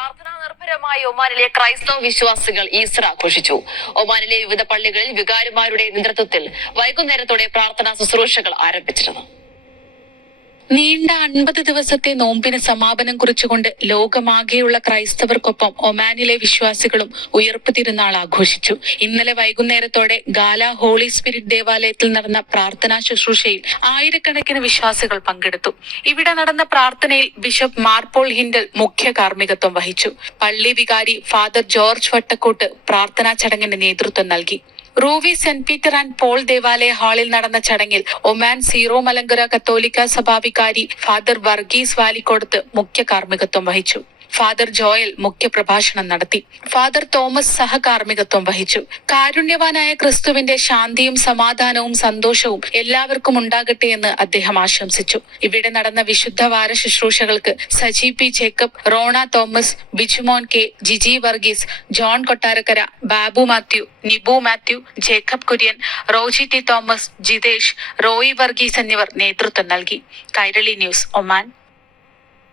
പ്രാർത്ഥനാ നിർഭരമായി ഒമാനിലെ ക്രൈസ്തവ വിശ്വാസികൾ ഈസ്റ്റർ ആഘോഷിച്ചു. ഒമാനിലെ വിവിധ പള്ളികളിൽ വികാരിമാരുടെ നേതൃത്വത്തിൽ വൈകുന്നേരത്തോടെ പ്രാർത്ഥനാ ശുശ്രൂഷകൾ ആരംഭിച്ചിരുന്നു. നീണ്ട അൻപത് ദിവസത്തെ നോമ്പിന് സമാപനം കുറിച്ചുകൊണ്ട് ലോകമാകെയുള്ള ക്രൈസ്തവർക്കൊപ്പം ഒമാനിലെ വിശ്വാസികളും ഉയർപ്പ് തിരുനാൾ ആഘോഷിച്ചു. ഇന്നലെ വൈകുന്നേരത്തോടെ ഗാല ഹോളി സ്പിരിറ്റ് ദേവാലയത്തിൽ നടന്ന പ്രാർത്ഥനാ ശുശ്രൂഷയിൽ ആയിരക്കണക്കിന് വിശ്വാസികൾ പങ്കെടുത്തു. ഇവിടെ നടന്ന പ്രാർത്ഥനയിൽ ബിഷപ്പ് മാർപോൾ ഹിൻഡൽ മുഖ്യ കാർമ്മികത്വം വഹിച്ചു. പള്ളി വികാരി ഫാദർ ജോർജ് വട്ടക്കോട്ട് പ്രാർത്ഥനാ ചടങ്ങിന് നേതൃത്വം നൽകി. Ruwi Saint Peter and Paul ദേവാലയ ഹാളിൽ നടന്ന ചടങ്ങിൽ ഒമാൻ സീറോ മലങ്കര കത്തോലിക്ക സഭാവികാരി ഫാദർ വർഗീസ് വാലിക്കോടത്ത് മുഖ്യ കാർമ്മികത്വം വഹിച്ചു. ഫാദർ ജോയൽ മുഖ്യപ്രഭാഷണം നടത്തി. ഫാദർ തോമസ് സഹകാർമ്മികത്വം വഹിച്ചു. കാരുണ്യവാനായ ക്രിസ്തുവിന്റെ ശാന്തിയും സമാധാനവും സന്തോഷവും എല്ലാവർക്കും ഉണ്ടാകട്ടെ എന്ന് അദ്ദേഹം ആശംസിച്ചു. ഇവിടെ നടന്ന വിശുദ്ധ വാര ശുശ്രൂഷകൾക്ക് Saji P Jacob Rona Thomas Bijumon K Jiji Varghese John Kottarakkara Babu Mathew Nibu Mathew Jacob Kurian Roji T Thomas Jithesh Roy Varghese എന്നിവർ നേതൃത്വം നൽകി. Kairali news Oman.